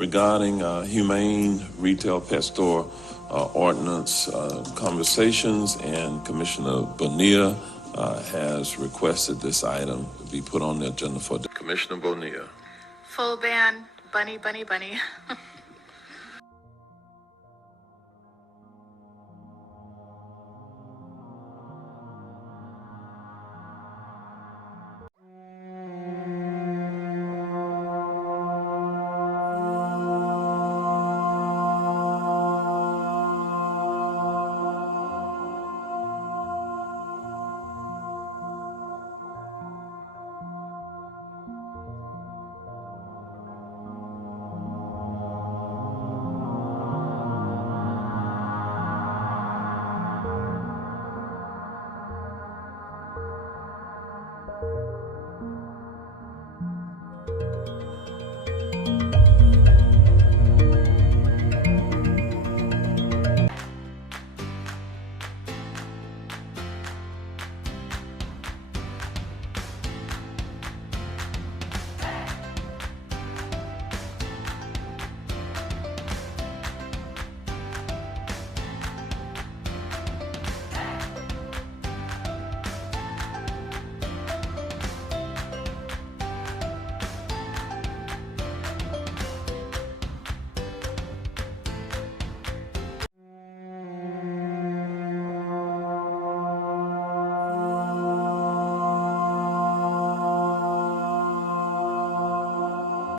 regarding humane retail pet store ordinance conversations, and Commissioner Bonilla has requested this item be put on the agenda for Commissioner Bonilla. Full ban, bunny, bunny, bunny.